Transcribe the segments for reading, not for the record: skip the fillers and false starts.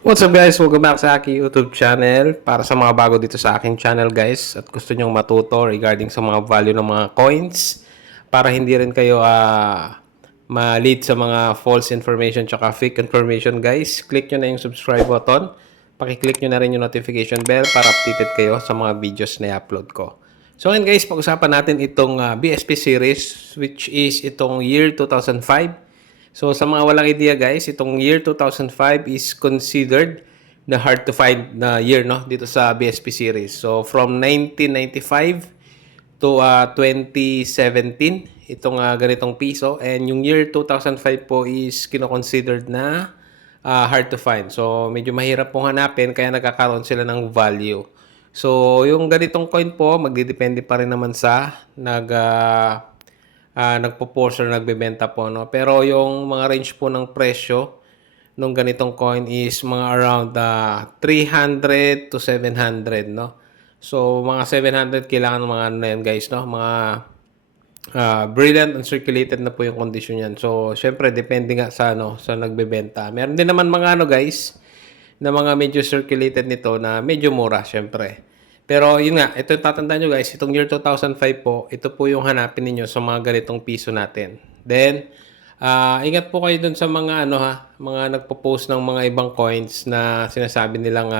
What's up guys? Welcome back sa aking YouTube channel. Para sa mga bago dito sa aking channel guys at gusto nyong matuto regarding sa mga value ng mga coins para hindi rin kayo ma-lead sa mga false information tsaka fake information guys, click nyo na yung subscribe button. Pakiclick nyo na rin yung notification bell para updated kayo sa mga videos na i-upload ko. So ngayon guys, pag-usapan natin itong BSP series which is itong year 2005. So sa mga walang idea guys, itong year 2005 is considered the hard to find na year no dito sa BSP series. So from 1995 to 2017 itong ganitong piso, and yung year 2005 po is kino-considered na hard to find. So medyo mahirap pong hanapin kaya nagkakaroon sila ng value. So yung ganitong coin po magdidepende pa rin naman sa nagpo-post or nagbebenta po, no? Pero yung mga range po ng presyo nung ganitong coin is mga around 300 to 700, no? So mga 700 kailangan mga ano na yan guys, no? Mga brilliant uncirculated na po yung condition yan. So syempre depende nga sa sa nagbebenta. Meron din naman mga guys na mga medyo circulated nito na medyo mura syempre. Pero yun nga, ito yung tatandaan nyo guys, itong year 2005 po, ito po yung hanapin niyo sa mga ganitong piso natin. Then, ingat po kayo dun sa mga mga nagpo-post ng mga ibang coins na sinasabi nilang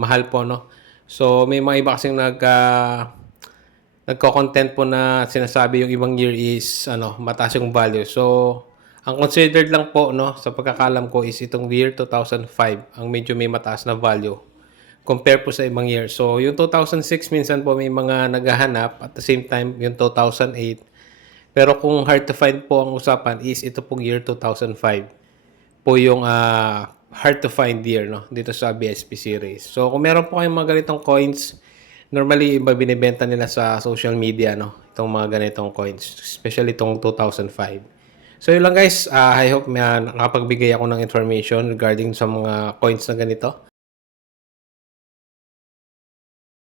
mahal po, no. So may mga iba kasing nagko-content po na sinasabi yung ibang year is mataas yung value. So ang considered lang po no sa pagkakalam ko is itong year 2005 ang medyo may mataas na value compare po sa ibang year. So yung 2006 minsan po may mga naghahanap, at the same time yung 2008. Pero kung hard to find po ang usapan is ito pong year 2005 po yung hard to find year no dito sa BSP series. So kung meron po kayong mga ganitong coins, normally iba binebenta nila sa social media no itong mga ganitong coins, especially itong 2005. So yun lang guys, I hope may nakapagbigay ako ng information regarding sa mga coins na ganito.